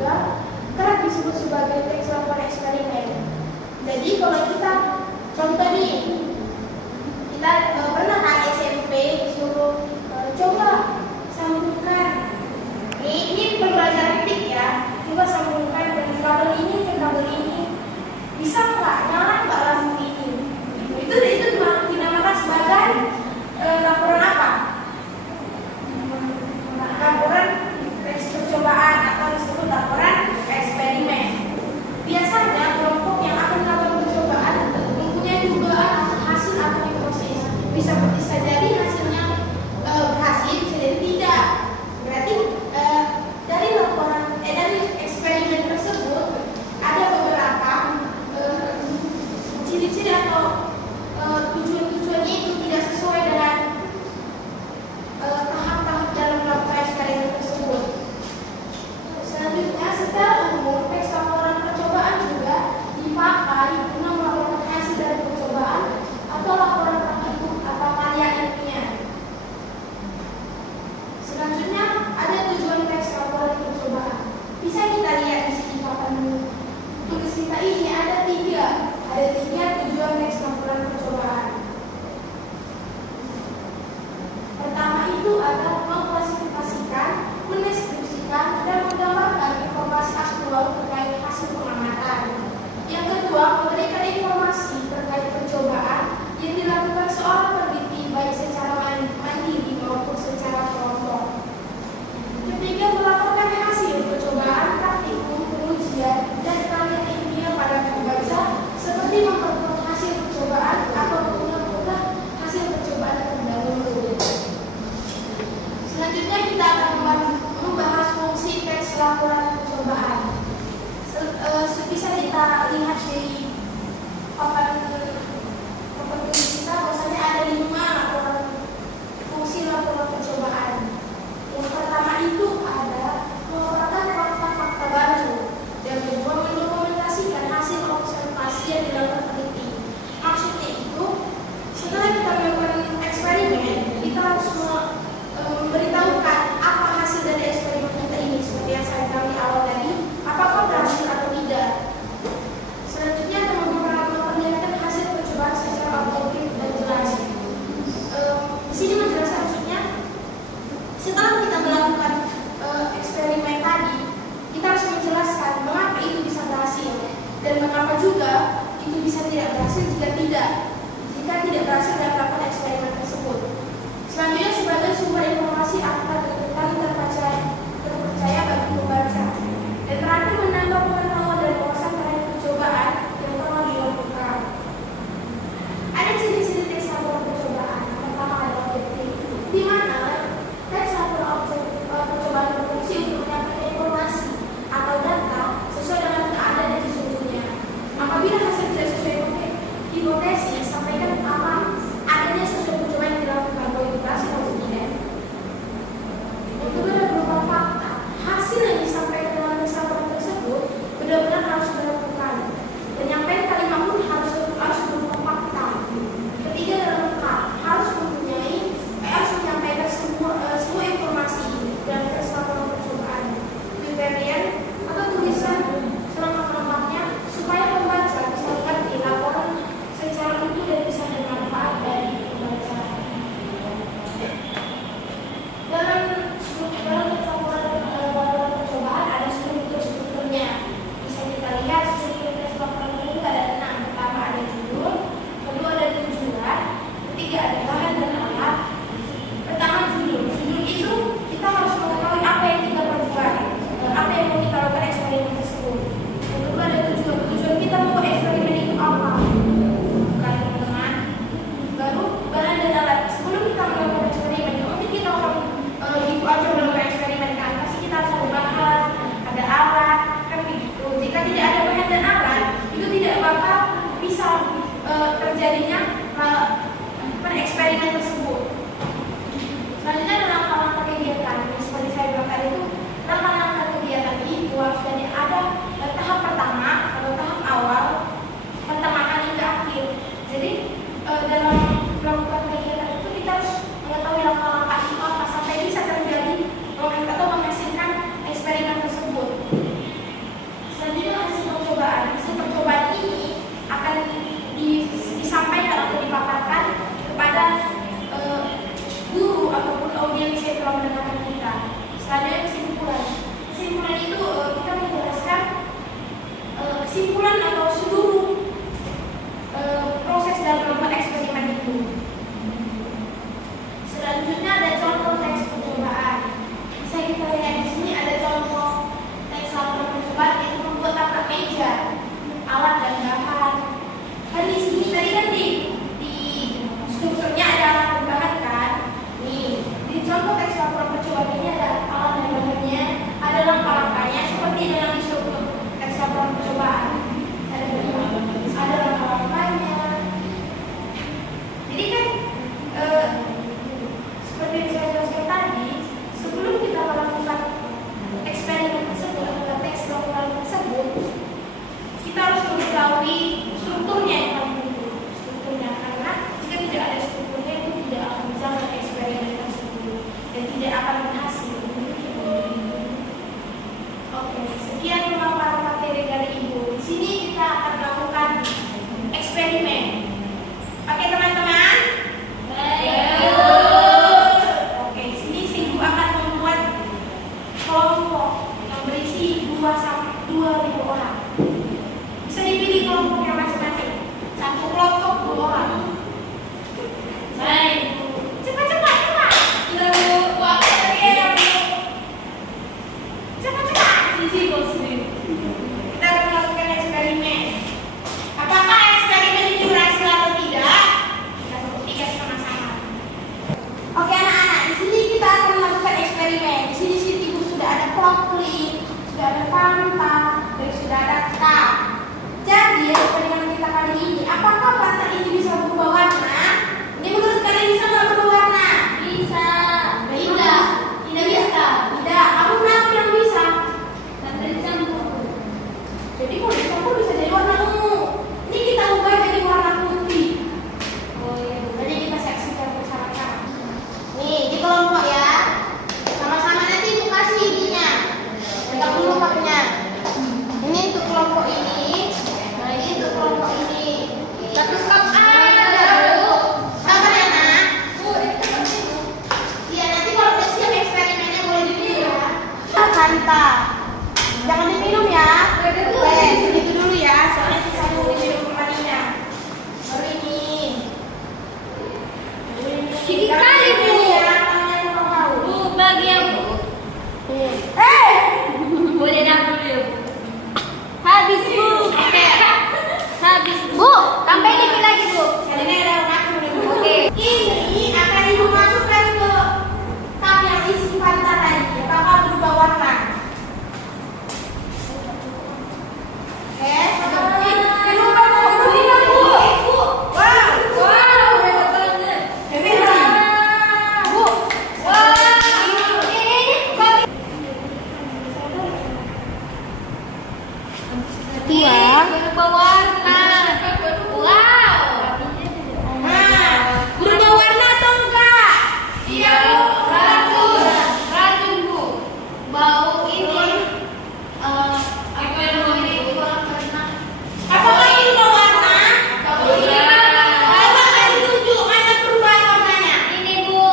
juga kerap disebut sebagai teks laporan eksperimen. Jadi kalau kita contoh nih, kita pernah kan SMP disuruh coba sambungkan. Ini pembelajaran ketik ya. Coba sambungkan dari kabel ini ke kabel ini. Bisa nggak? Nyala nggak lampu ini? Itu dinamakan sebagai laporan apa? Laporan teks percobaan atau disebut laporan eksperimen. Biasanya kelompok yang akan melakukan percobaan mempunyai dugaan hasil atau hipotesis. Bisa jadi hasilnya berhasil, bisa jadi tidak. Berarti dari eksperimen tersebut ada beberapa ciri-ciri atau tujuan-tujuannya itu tidak sesuai dengan tahap-tahap dalam melakukan eksperimen tersebut. Selanjutnya, secara umum teks laporan percobaan juga dipakai guna melaporkan hasil dari percobaan atau laporan praktikum atau karya ilmiah. Selanjutnya, ada tujuan teks laporan percobaan. Bisa kita lihat di sini papan tulis kita ini ada tiga tujuan teks laporan percobaan. Pertama itu adalah mengklasifikasikan, mendeskripsikan, dan menggambarkan informasi aktual terkait hasil pengamatan. Yang kedua, memberikan informasi terkait percobaan yang dilakukan seorang peneliti baik secara mandiri maupun secara kelompok. Ketiga, melaporkan hasil percobaan, praktikum, pengujian, dan karya ilmiah pada pembaca seperti memperkuat hasil percobaan atau mengulang hasil percobaan terdahulu. Selanjutnya kita akan membahas fungsi teks laporan percobaan. Bisa kita lihat di papan tulis kita bahwasanya ada 5 fungsi laporan percobaan. Yang pertama itu ada merupakan fakta-fakta baru. Yang kedua, mendokumentasikan hasil observasi yang dilakukan peneliti. Maksudnya itu, setelah kita melakukan eksperimen, kita harus memberitahukan apa hasil dari eksperimen kita ini. Seperti yang saya bilang di awal tadi, apakah berhasil atau tidak. Selanjutnya, teman-teman memperlihatkan hasil percobaan secara objektif dan jelas. Di sini menjelaskan maksudnya, setelah kita melakukan eksperimen tadi, kita harus menjelaskan mengapa itu bisa berhasil dan mengapa juga itu bisa tidak berhasil jika tidak berhasil dalam melakukan eksperimen tersebut. Selanjutnya, sebagai sumber informasi akurat dan paling terpercaya bagi pembaca. Dan terakhir, menambah pengetahuan dan wawasan terhadap percobaan yang telah dilakukan. Ada ciri-ciri teks laporan percobaan. Pertama adalah objektif, di mana teks laporan percobaan berfungsi untuk menyampaikan informasi atau data sesuai dengan keadaan yang sesungguhnya. Apabila hasil tidak sesuai hipotesis, sampaikan apa adanya sesuai percobaan yang dilakukan, baik berhasil atau tidak. 2.000 orang. Bisa dipilih kelompoknya masing-masing. Satu kelompok 2 orang. Baik. Cepat. Waktu ya. Cepat. Kita akan melakukan eksperimen. Apakah eksperimen ini berhasil atau tidak? Kita buktikan sama-sama. Oke anak-anak, di sini kita akan melakukan eksperimen. Di sini ibu sudah ada clock-clip, sudah ada Fanta, dan sudah ada cup. Jadi eksperimen kita kali ini, apakah Fanta ini bisa berubah warna? Ini menurut kalian bisa nggak berubah warna? Bisa. Tidak. Tidak bisa. Tidak. Aku kenapa bilang bisa? Karena dicampur. Jadi kalau dicampur bisa jadi warna ungu. Ini kita ubah jadi warna putih. Oh iya. Jadi kita saksikan bersama-sama. Nih di kelompok ya. Sama-sama nanti ibu kasih ininya. Pegang dulu kapnya. Ini untuk kelompok ini. Nah ini untuk kelompok ini. Satu cup air. Sabar ya nak. Iya nanti kalau udah siap eksperimennya boleh diminum ya. Fanta. Jangan diminum ya. Segitu dulu ya. Soalnya sisa dulu minum kembalinya. Baru ini. Sedikit kali Bu. Bu bagi ya Bu. Boleh dah dulu ya Bu. Habis Bu. Oke. Habis Bu. Tambah dikit lagi Bu. Ini ada warna dulu. Oke. Ini akan ibu masukkan ke cup yang isi Fanta tadi. Apakah berubah warna? Oke. Berubah Bu. Wow. Hebat banget. Bu. Berubah warna. Wow. Nah, berubah warna atau enggak? Iya Bu. Racun Bu. Bau ini. Apa yang ini kurang karena. Apakah ini berubah warna? Iya. Coba kasih tunjuk mana perubahan warnanya. Ini Bu.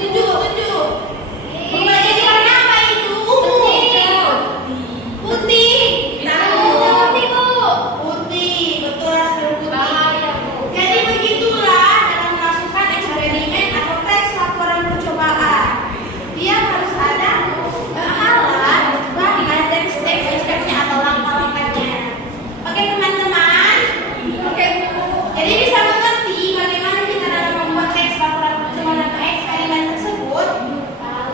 Tunjuk. Berubah jadi warna apa itu? Ungu. Putih. Tahu. Putih Bu. Putih, betul hasil putih. Bahaya Bu. Jadi begitulah dalam melakukan eksperimen atau tes laporan percobaan. Dia harus ada alat, bahan, dan step-stepnya atau langkah-langkahnya. Oke teman-teman. Oke Bu. Jadi bisa mengerti bagaimana kita dalam membuat tes laporan percobaan atau eksperimen tersebut.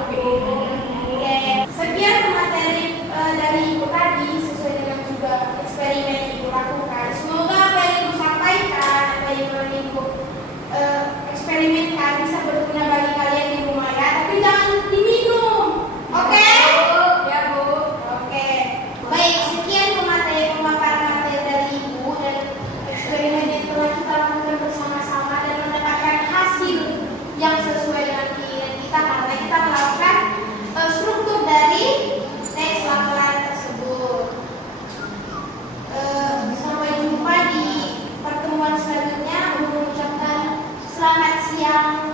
Oke. Sekian materi dari Ibu tadi sesuai dengan juga eksperimen yang Ibu lakukan. Semoga apa yang Ibu sampaikan, apa yang Ibu eksperimenkan bisa berguna bagi kalian di rumah ya. Tapi jangan diminum. Oke? Ya Bu. Oke. Baik, sekian pemaparan materi dari Ibu dan eksperimen yang telah kita lakukan bersama-sama dan mendapatkan hasil yang sesuai dengan keinginan kita karena kita melakukan struktur dari tes laporan tersebut. Sampai jumpa di pertemuan selanjutnya. Mengucapkan selamat siang.